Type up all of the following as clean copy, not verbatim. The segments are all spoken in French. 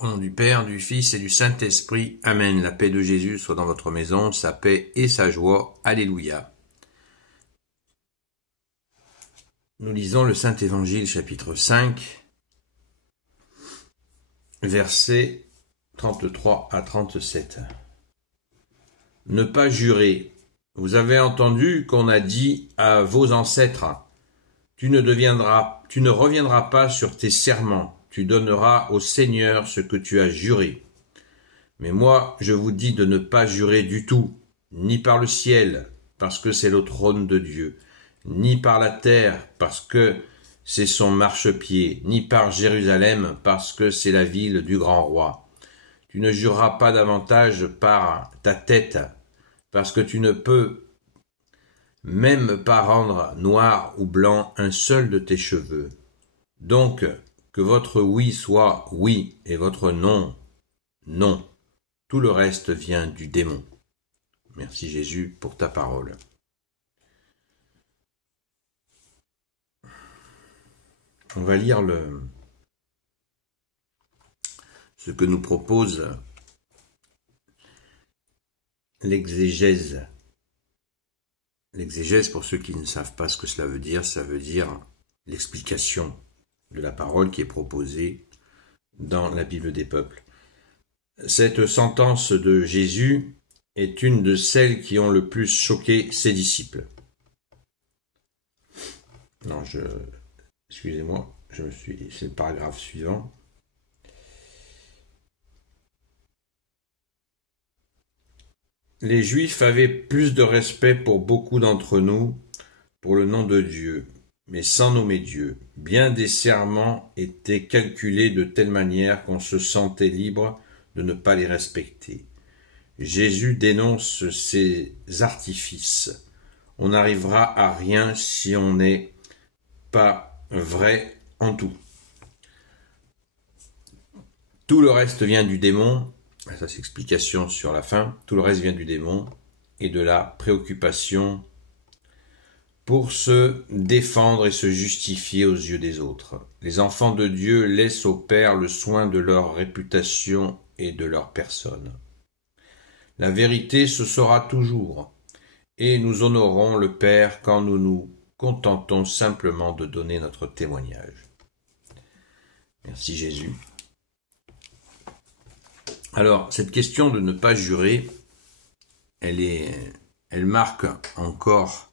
Au nom du Père, du Fils et du Saint-Esprit. Amen. La paix de Jésus soit dans votre maison, sa paix et sa joie. Alléluia. Nous lisons le Saint-Évangile, chapitre 5, versets 33 à 37. Ne pas jurer. Vous avez entendu qu'on a dit à vos ancêtres, tu ne reviendras pas sur tes serments. Tu donneras au Seigneur ce que tu as juré. Mais moi, je vous dis de ne pas jurer du tout, ni par le ciel, parce que c'est le trône de Dieu, ni par la terre, parce que c'est son marchepied, ni par Jérusalem, parce que c'est la ville du grand roi. Tu ne jureras pas davantage par ta tête, parce que tu ne peux même pas rendre noir ou blanc un seul de tes cheveux. Donc, que votre oui soit oui et votre non, non. Tout le reste vient du démon. Merci Jésus pour ta parole. On va lire ce que nous propose l'exégèse. L'exégèse, pour ceux qui ne savent pas ce que cela veut dire, ça veut dire l'explication de la parole qui est proposée dans la Bible des peuples. Cette sentence de Jésus est une de celles qui ont le plus choqué ses disciples. Excusez-moi, c'est le paragraphe suivant. Les Juifs avaient plus de respect pour beaucoup d'entre nous, pour le nom de Dieu, mais sans nommer Dieu. Bien des serments étaient calculés de telle manière qu'on se sentait libre de ne pas les respecter. Jésus dénonce ces artifices. On n'arrivera à rien si on n'est pas vrai en tout. Tout le reste vient du démon. Ça, c'est explication sur la fin. Tout le reste vient du démon et de la préoccupation pour se défendre et se justifier aux yeux des autres. Les enfants de Dieu laissent au Père le soin de leur réputation et de leur personne. La vérité se saura toujours, et nous honorons le Père quand nous nous contentons simplement de donner notre témoignage. Merci Jésus. Alors, cette question de ne pas jurer, elle marque encore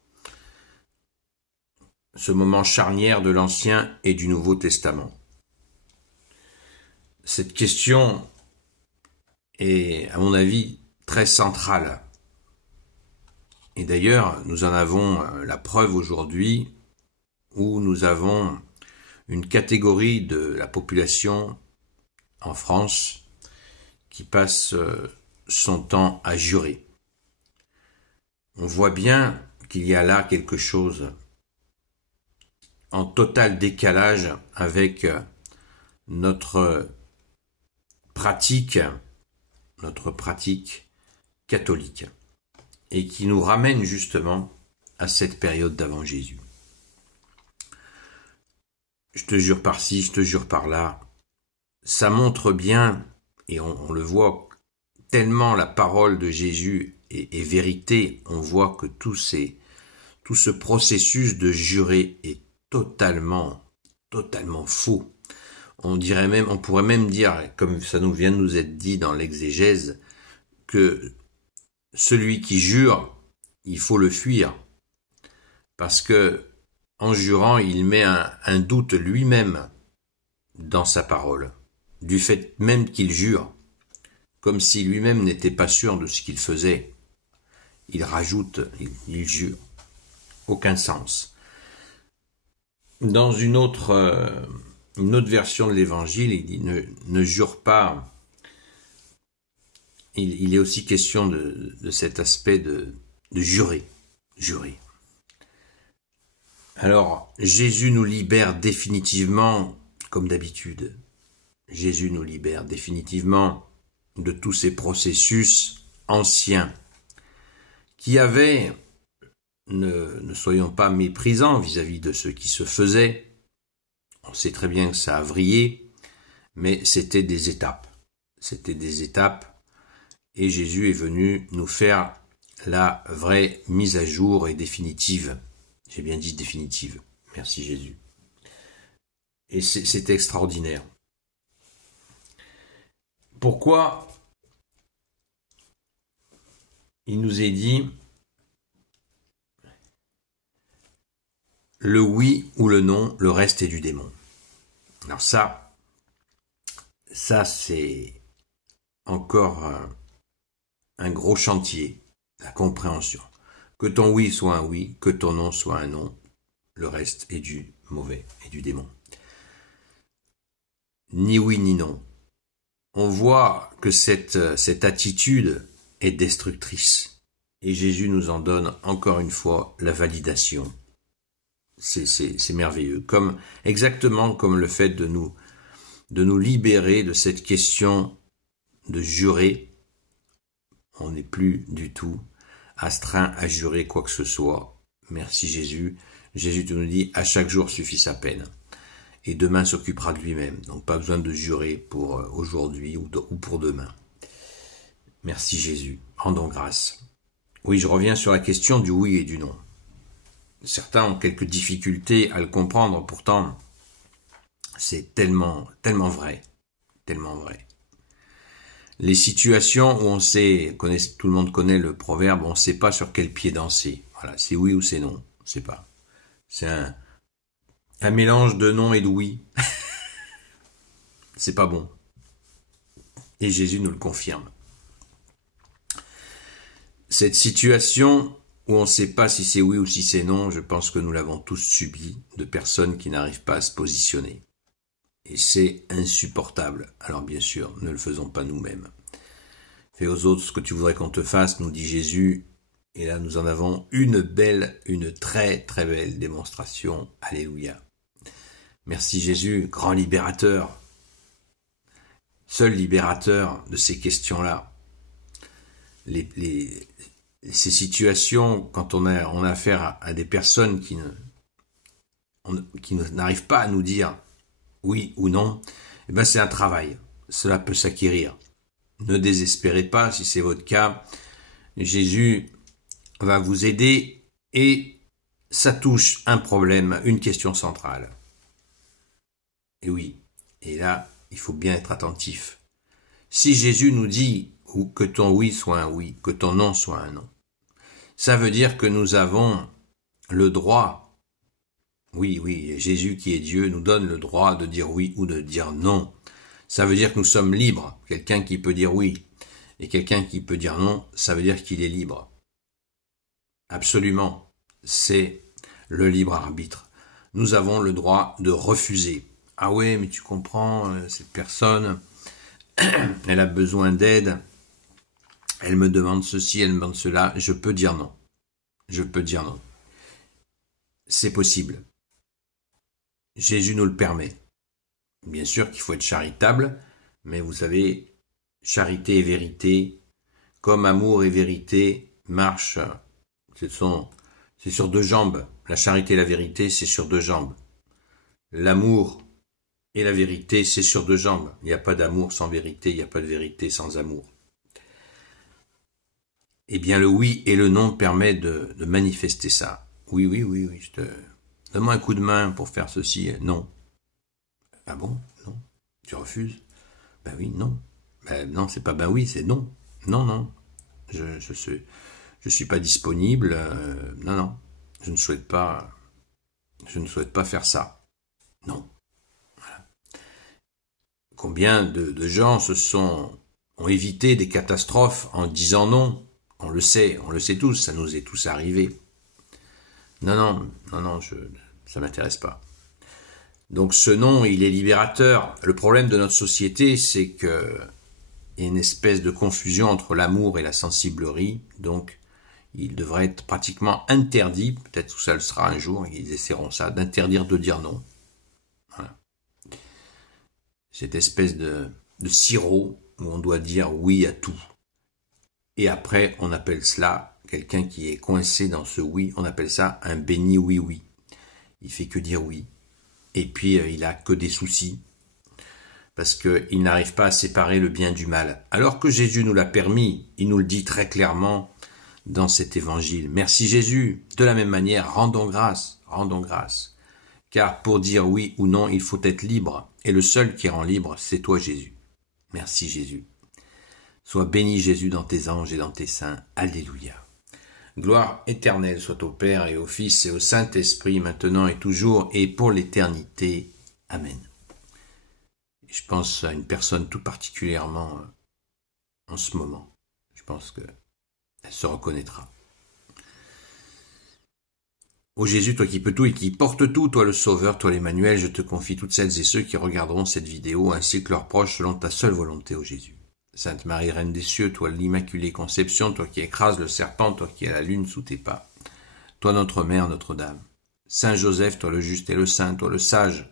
ce moment charnière de l'Ancien et du Nouveau Testament. Cette question est, à mon avis, très centrale. Et d'ailleurs, nous en avons la preuve aujourd'hui où nous avons une catégorie de la population en France qui passe son temps à jurer. On voit bien qu'il y a là quelque chose en total décalage avec notre pratique catholique et qui nous ramène justement à cette période d'avant Jésus. Je te jure par-ci, je te jure par-là. Ça montre bien, et on le voit, tellement la parole de Jésus est vérité, on voit que tout ce processus de jurer est totalement faux. On pourrait même dire, comme ça nous vient de nous être dit dans l'exégèse, que celui qui jure, il faut le fuir, parce que en jurant, il met un doute lui-même dans sa parole, du fait même qu'il jure, comme si lui-même n'était pas sûr de ce qu'il faisait. Il rajoute, il jure. Aucun sens. Dans une autre version de l'Évangile, il dit ne jure pas. Il est aussi question de cet aspect de jurer. Jurer. Alors, Jésus nous libère définitivement, comme d'habitude. Jésus nous libère définitivement de tous ces processus anciens qui avaient, ne soyons pas méprisants vis-à-vis de ce qui se faisait. On sait très bien que ça a vrillé, mais c'était des étapes. C'était des étapes. Et Jésus est venu nous faire la vraie mise à jour et définitive. J'ai bien dit définitive. Merci Jésus. Et c'est extraordinaire. Pourquoi il nous est dit le oui ou le non, le reste est du démon. Alors ça c'est encore un gros chantier, la compréhension. Que ton oui soit un oui, que ton non soit un non, le reste est du mauvais et du démon. Ni oui ni non. On voit que cette attitude est destructrice. Et Jésus nous en donne encore une fois la validation. C'est merveilleux. Exactement comme le fait de nous libérer de cette question de jurer. On n'est plus du tout astreint à jurer quoi que ce soit. Merci Jésus. Jésus nous dit, à chaque jour suffit sa peine. Et demain s'occupera de lui-même. Donc pas besoin de jurer pour aujourd'hui ou pour demain. Merci Jésus. Rendons grâce. Oui, je reviens sur la question du oui et du non. Certains ont quelques difficultés à le comprendre, pourtant c'est tellement vrai, tellement vrai. Les situations où on sait, tout le monde connaît le proverbe, on ne sait pas sur quel pied danser. Voilà, c'est oui ou c'est non, on ne sait pas. C'est un mélange de non et de oui. C'est pas bon. Et Jésus nous le confirme. Cette situation où on ne sait pas si c'est oui ou si c'est non, je pense que nous l'avons tous subi, de personnes qui n'arrivent pas à se positionner. Et c'est insupportable. Alors bien sûr, ne le faisons pas nous-mêmes. Fais aux autres ce que tu voudrais qu'on te fasse, nous dit Jésus. Et là, nous en avons une très très belle démonstration. Alléluia. Merci Jésus, grand libérateur. Seul libérateur de ces questions-là. Ces situations, quand on a affaire à des personnes qui n'arrivent pas à nous dire oui ou non, eh ben c'est un travail. Cela peut s'acquérir. Ne désespérez pas si c'est votre cas. Jésus va vous aider et ça touche un problème, une question centrale. Et oui, et là, il faut bien être attentif. Si Jésus nous dit que ton oui soit un oui, que ton non soit un non, ça veut dire que nous avons le droit, oui, Jésus qui est Dieu nous donne le droit de dire oui ou de dire non. Ça veut dire que nous sommes libres. Quelqu'un qui peut dire oui et quelqu'un qui peut dire non, ça veut dire qu'il est libre. Absolument, c'est le libre arbitre. Nous avons le droit de refuser. Ah ouais, mais tu comprends, cette personne, elle a besoin d'aide, elle me demande ceci, elle me demande cela, je peux dire non. Je peux dire non. C'est possible. Jésus nous le permet. Bien sûr qu'il faut être charitable, mais vous savez, charité et vérité, comme amour et vérité, marchent, c'est sur deux jambes. La charité et la vérité, c'est sur deux jambes. L'amour et la vérité, c'est sur deux jambes. Il n'y a pas d'amour sans vérité, il n'y a pas de vérité sans amour. Eh bien, le oui et le non permettent de manifester ça. Oui, donne-moi un coup de main pour faire ceci. Non. Ah bon? Non. Tu refuses? Ben oui, non. Ben non, c'est pas ben oui, c'est non. Non. Je suis pas disponible. Non. Je ne souhaite pas faire ça. Non. Voilà. Combien de gens ont évité des catastrophes en disant non? On le sait tous, ça nous est tous arrivé. Non, ça m'intéresse pas. Donc ce non, il est libérateur. Le problème de notre société, c'est que il y a une espèce de confusion entre l'amour et la sensiblerie. Donc il devrait être pratiquement interdit, peut-être que ça le sera un jour, ils essaieront ça, d'interdire de dire non. Voilà. Cette espèce de sirop où on doit dire oui à tout. Et après, on appelle cela, quelqu'un qui est coincé dans ce oui, on appelle ça un béni oui. Il fait que dire oui. Et puis, il a que des soucis. parce qu'ils n'arrivent pas à séparer le bien du mal. Alors que Jésus nous l'a permis, il nous le dit très clairement dans cet évangile. Merci Jésus. De la même manière, rendons grâce, rendons grâce. Car pour dire oui ou non, il faut être libre. Et le seul qui rend libre, c'est toi Jésus. Merci Jésus. Sois béni Jésus dans tes anges et dans tes saints. Alléluia. Gloire éternelle soit au Père et au Fils et au Saint-Esprit, maintenant et toujours et pour l'éternité. Amen. Je pense à une personne tout particulièrement en ce moment. Je pense qu'elle se reconnaîtra. Ô Jésus, toi qui peux tout et qui portes tout, toi le Sauveur, toi l'Emmanuel, je te confie toutes celles et ceux qui regarderont cette vidéo, ainsi que leurs proches, selon ta seule volonté, ô Jésus. Sainte Marie, Reine des cieux, toi l'Immaculée Conception, toi qui écrases le serpent, toi qui as la lune sous tes pas, toi notre Mère, Notre-Dame. Saint Joseph, toi le juste et le saint, toi le sage,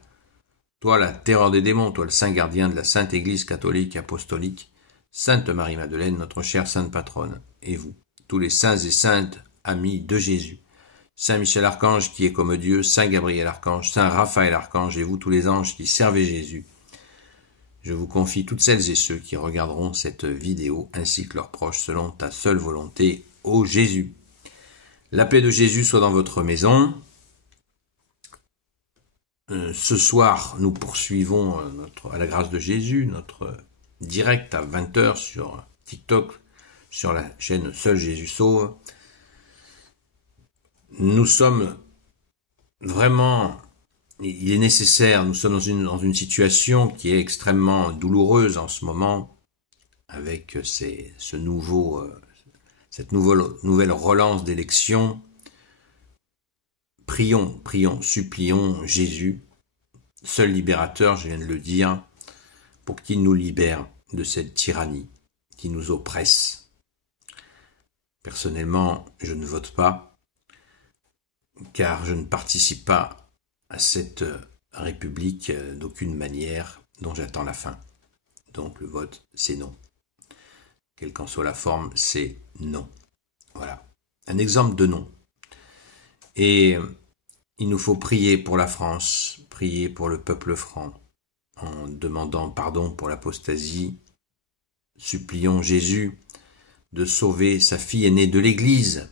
toi la terreur des démons, toi le saint gardien de la Sainte Église catholique et apostolique, Sainte Marie-Madeleine, notre chère Sainte Patronne, et vous, tous les saints et saintes amis de Jésus, Saint Michel Archange qui est comme Dieu, Saint Gabriel Archange, Saint Raphaël Archange et vous tous les anges qui servez Jésus. Je vous confie toutes celles et ceux qui regarderont cette vidéo ainsi que leurs proches selon ta seule volonté, ô Jésus. La paix de Jésus soit dans votre maison. Ce soir, nous poursuivons à la grâce de Jésus, notre direct à 20h sur TikTok, sur la chaîne Seul Jésus Sauve. Nous sommes vraiment, il est nécessaire, nous sommes dans une situation qui est extrêmement douloureuse en ce moment, avec cette nouvelle relance d'élections. Prions, supplions Jésus, seul libérateur, je viens de le dire, pour qu'il nous libère de cette tyrannie qui nous oppresse. Personnellement, je ne vote pas, car je ne participe pas à cette république d'aucune manière dont j'attends la fin. Donc le vote, c'est non. Quelle qu'en soit la forme, c'est non. Voilà. Un exemple de non. Et il nous faut prier pour la France, prier pour le peuple franc, en demandant pardon pour l'apostasie. Supplions Jésus de sauver sa fille aînée de l'Église.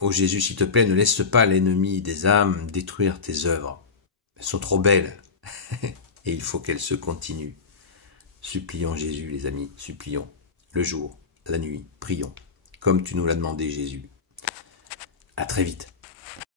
Ô Jésus, s'il te plaît, ne laisse pas l'ennemi des âmes détruire tes œuvres. Elles sont trop belles et il faut qu'elles se continuent. Supplions Jésus, les amis, supplions. Le jour, la nuit, prions, comme tu nous l'as demandé, Jésus. À très vite.